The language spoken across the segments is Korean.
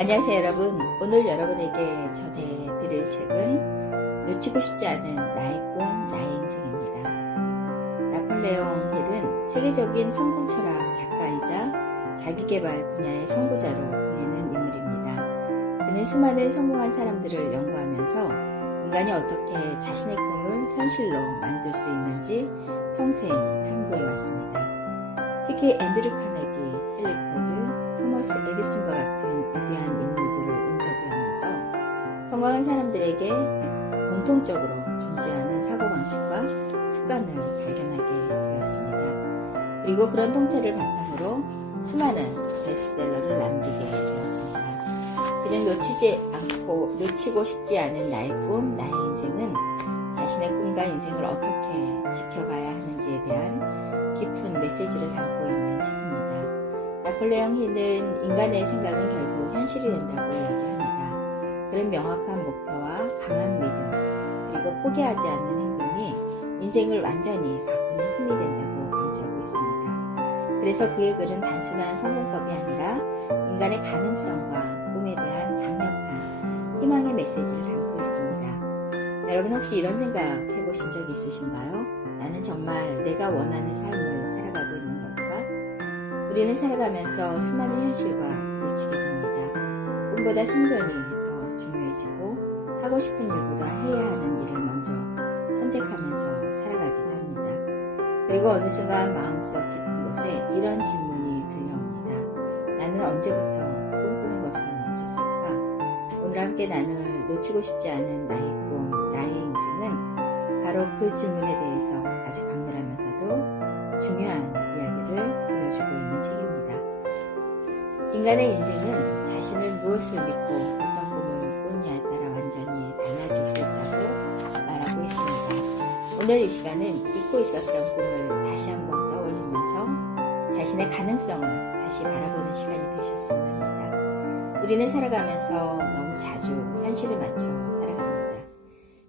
안녕하세요 여러분. 오늘 여러분에게 전해드릴 책은 놓치고 싶지 않은 나의 꿈, 나의 인생입니다. 나폴레옹 힐은 세계적인 성공 철학 작가이자 자기계발 분야의 선구자로 불리는 인물입니다. 그는 수많은 성공한 사람들을 연구하면서 인간이 어떻게 자신의 꿈을 현실로 만들 수 있는지 평생 탐구해왔습니다. 특히 앤드류 카네기, 헨리 포드, 토머스 에디슨과 같은 위대한 인물들을 인터뷰하면서 성공한 사람들에게 공통적으로 존재하는 사고방식과 습관을 발견하게 되었습니다. 그리고 그런 통찰을 바탕으로 수많은 베스트셀러를 남기게 되었습니다. 그냥 놓치고 싶지 않은 나의 꿈, 나의 인생은 자신의 꿈과 인생을 어떻게 지켜가야 하는지에 대한 깊은 메시지를 담고 있는 책입니다. 나폴레옹 힐은 인간의 생각은 결국 현실이 된다고 이야기합니다. 그런 명확한 목표와 강한 믿음, 그리고 포기하지 않는 행동이 인생을 완전히 바꾸는 힘이 된다고 강조하고 있습니다. 그래서 그의 글은 단순한 성공법이 아니라 인간의 가능성과 꿈에 대한 강력한 희망의 메시지를 담고 있습니다. 여러분 혹시 이런 생각 해보신 적 있으신가요? 나는 정말 내가 원하는 삶을 살아가고 있는 걸까? 우리는 살아가면서 수많은 현실과 부딪히게 됩니다. 꿈보다 생존이 더 중요해지고 하고 싶은 일보다 해야 하는 일을 먼저 선택하면서 살아가기도 합니다. 그리고 어느 순간 마음속 깊은 곳에 이런 질문이 들려옵니다. 나는 언제부터 꿈꾸는 것을 멈췄을까? 오늘 함께 나눌 놓치고 싶지 않은 나의 꿈, 나의 인생은 바로 그 질문에 대해서 아주 강렬하면서도 중요한 이야기를 들려주고 있는 책입니다. 인간의 인생은 자신을 무엇을 믿고 어떤 꿈을 꾸느냐에 따라 완전히 달라질 수 있다고 말하고 있습니다. 오늘 이 시간은 잊고 있었던 꿈을 다시 한번 떠올리면서 자신의 가능성을 다시 바라보는 시간이 되셨으면 합니다. 우리는 살아가면서 너무 자주 현실에 맞춰 살아갑니다.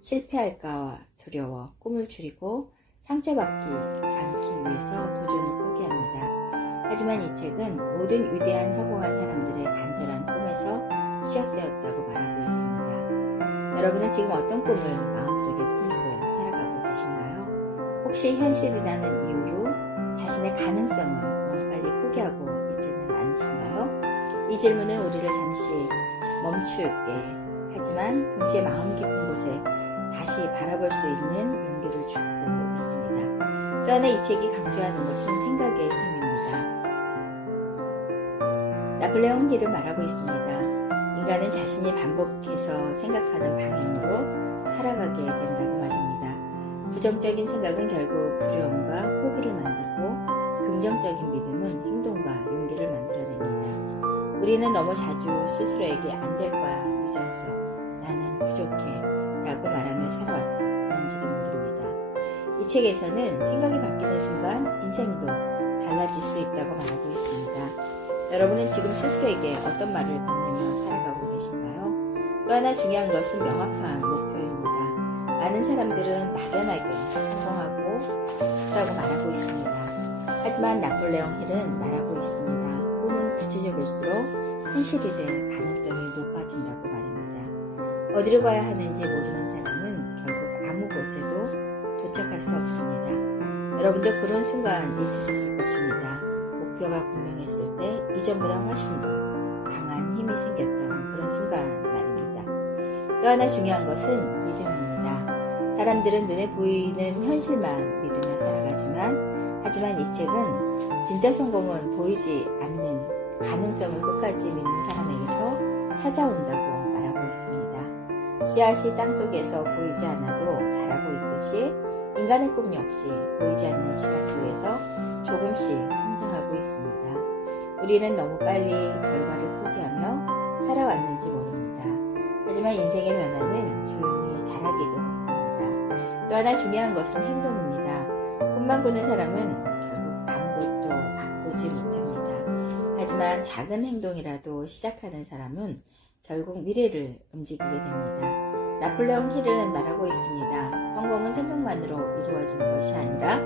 실패할까 두려워 꿈을 줄이고 상처받지 않기 위해서 도전을 포기합니다. 하지만 이 책은 모든 위대한 성공한 사람들의 간절한 꿈에서 시작되었다고 말하고 있습니다. 여러분은 지금 어떤 꿈을 마음속에 품고 살아가고 계신가요? 혹시 현실이라는 이유로 자신의 가능성을 너무 빨리 포기하고 있지는 않으신가요? 이 질문은 우리를 잠시 멈추게 하지만 동시에 마음 깊은 곳에 다시 바라볼 수 있는 용기를 주고 있습니다. 또 하나 이 책이 강조하는 것은 생각의 힘입니다. 나폴레옹 힐은 말하고 있습니다. 인간은 자신이 반복해서 생각하는 방향으로 살아가게 된다고 말합니다. 부정적인 생각은 결국 두려움과 포기를 만들고 긍정적인 믿음은 행동과 용기를 만들어냅니다. 우리는 너무 자주 스스로에게 안 될 거야, 늦었어, 나는 부족해 라고 말하며 살아왔는지도 모릅니다. 이 책에서는 생각이 바뀌는 순간 인생도 달라질 수 있다고 말하고 있습니다. 여러분은 지금 스스로에게 어떤 말을 건네며 살아가고 계신가요? 또 하나 중요한 것은 명확한 목표입니다. 많은 사람들은 막연하게 성공하고 싶다고 말하고 있습니다. 하지만 나폴레옹 힐은 말하고 있습니다. 꿈은 구체적일수록 현실이 될 가능성이 높아진다고 말입니다. 어디로 가야 하는지 모르는 사람은 결국 아무 곳에도 도착할 수 없습니다. 여러분도 그런 순간 있으셨을 것입니다. 목표가 분명했을 때 이전보다 훨씬 더 강한 힘이 생겼던 그런 순간 말입니다. 또 하나 중요한 것은 믿음입니다. 사람들은 눈에 보이는 현실만 믿으며 살아가지만 하지만 이 책은 진짜 성공은 보이지 않는 가능성을 끝까지 믿는 사람에게서 찾아온다고 말하고 있습니다. 씨앗이 땅속에서 보이지 않아도 자라고 있듯이 인간의 꿈 역시 보이지 않는 시간 속에서 조금씩 성장하고 있습니다. 우리는 너무 빨리 결과를 포기하며 살아왔는지 모릅니다. 하지만 인생의 변화는 조용히 자라기도 합니다. 또 하나 중요한 것은 행동입니다. 꿈만 꾸는 사람은 결국 아무것도 바꾸지 못합니다. 하지만 작은 행동이라도 시작하는 사람은 결국 미래를 움직이게 됩니다. 나폴레옹 힐은 말하고 있습니다. 성공은 생각만으로 이루어지는 것이 아니라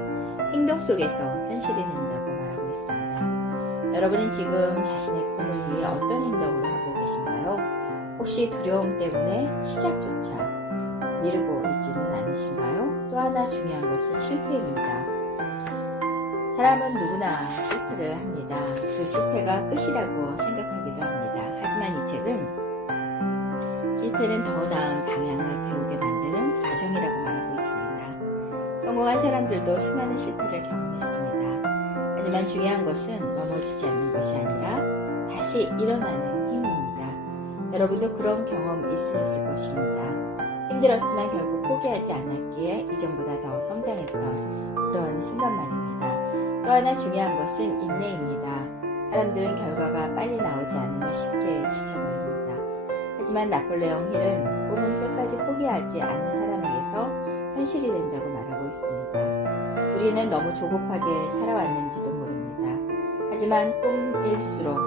행동 속에서 현실이 된다고 말하고 있습니다. 여러분은 지금 자신의 꿈을 위해 어떤 행동을 하고 혹시 두려움 때문에 시작조차 미루고 있지는 않으신가요? 또 하나 중요한 것은 실패입니다. 사람은 누구나 실패를 합니다. 그 실패가 끝이라고 생각하기도 합니다. 하지만 이 책은 실패는 더 나은 방향을 배우게 만드는 과정이라고 말하고 있습니다. 성공한 사람들도 수많은 실패를 경험했습니다. 하지만 중요한 것은 넘어지지 않는 것이 아니라 다시 일어나는 힘입니다. 여러분도 그런 경험 있으셨을 것입니다. 힘들었지만 결국 포기하지 않았기에 이전보다 더 성장했던 그런 순간 말입니다. 또 하나 중요한 것은 인내입니다. 사람들은 결과가 빨리 나오지 않으면 쉽게 지쳐버립니다. 하지만 나폴레옹 힐은 꿈은 끝까지 포기하지 않는 사람에게서 현실이 된다고 말하고 있습니다. 우리는 너무 조급하게 살아왔는지도 모릅니다. 하지만 꿈일수록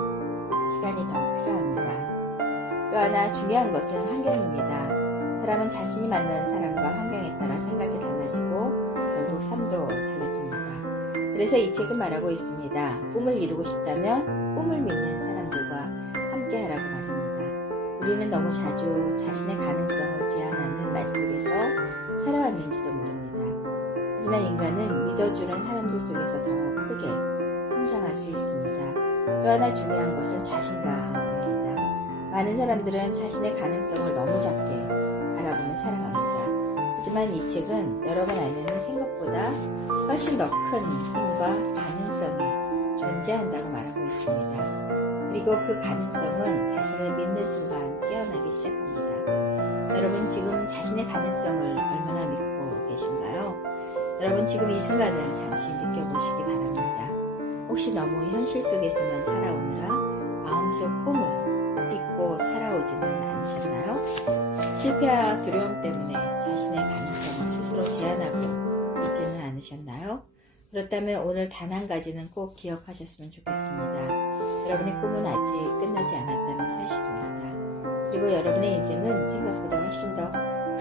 시간이 더 필요합니다. 또 하나 중요한 것은 환경입니다. 사람은 자신이 만나는 사람과 환경에 따라 생각이 달라지고 결국 삶도 달라집니다. 그래서 이 책은 말하고 있습니다. 꿈을 이루고 싶다면 꿈을 믿는 사람들과 함께 하라고 말입니다. 우리는 너무 자주 자신의 가능성을 제한하는 말 속에서 살아왔는지도 모릅니다. 하지만 인간은 믿어주는 사람들 속에서 더 크게 성장할 수 있습니다. 또 하나 중요한 것은 자신감입니다. 많은 사람들은 자신의 가능성을 너무 작게 바라보며 살아갑니다. 하지만 이 책은 여러분 안에는 생각보다 훨씬 더 큰 힘과 가능성이 존재한다고 말하고 있습니다. 그리고 그 가능성은 자신을 믿는 순간 깨어나기 시작합니다. 여러분 지금 자신의 가능성을 얼마나 믿고 계신가요? 여러분 지금 이 순간을 잠시 느껴보시기 바랍니다. 혹시 너무 현실 속에서만 살아오느라 마음속 꿈을 잊고 살아오지는 않으셨나요? 실패와 두려움 때문에 자신의 가능성을 스스로 제한하고 있지는 않으셨나요? 그렇다면 오늘 단 한 가지는 꼭 기억하셨으면 좋겠습니다. 여러분의 꿈은 아직 끝나지 않았다는 사실입니다. 그리고 여러분의 인생은 생각보다 훨씬 더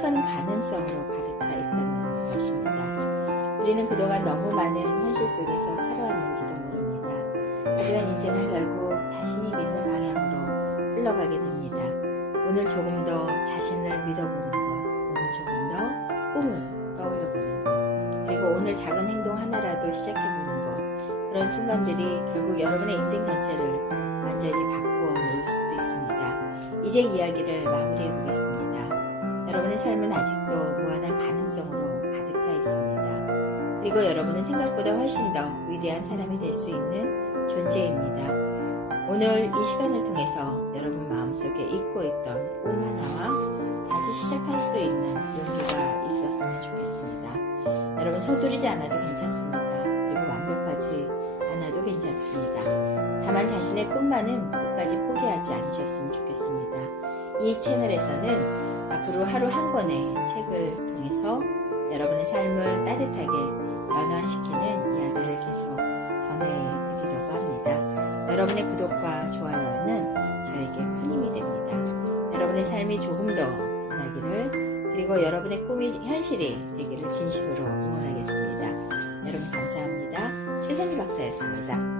큰 가능성으로 가득 차 있다는 것입니다. 우리는 그동안 너무 많은 현실 속에서 살아왔는지도 모릅니다. 하지만 인생은 결국 자신이 믿는 방향으로 흘러가게 됩니다. 오늘 조금 더 자신을 믿어보는 것, 오늘 조금 더 꿈을 떠올려보는 것, 그리고 오늘 작은 행동 하나라도 시작해보는 것, 그런 순간들이 결국 여러분의 인생 전체를 완전히 바꾸어 놓을 수도 있습니다. 이제 이야기를 마무리해 보겠습니다. 여러분의 삶은 아직도 무한한 가능성으로 가득 차 있습니다. 그리고 여러분은 생각보다 훨씬 더 위대한 사람이 될 수 있는 존재입니다. 오늘 이 시간을 통해서 여러분 마음속에 잊고 있던 꿈 하나와 다시 시작할 수 있는 용기가 있었으면 좋겠습니다. 여러분 서두르지 않아도 괜찮습니다. 그리고 완벽하지 않아도 괜찮습니다. 다만 자신의 꿈만은 끝까지 포기하지 않으셨으면 좋겠습니다. 이 채널에서는 앞으로 하루 한 권의 책을 통해서 여러분의 삶을 따뜻하게 변화시키는 이야기를 계속 전해드리려고 합니다. 여러분의 구독과 좋아요는 저에게 큰 힘이 됩니다. 여러분의 삶이 조금 더 빛나기를, 그리고 여러분의 꿈이 현실이 되기를 진심으로 응원하겠습니다. 여러분 감사합니다. 최선희 박사였습니다.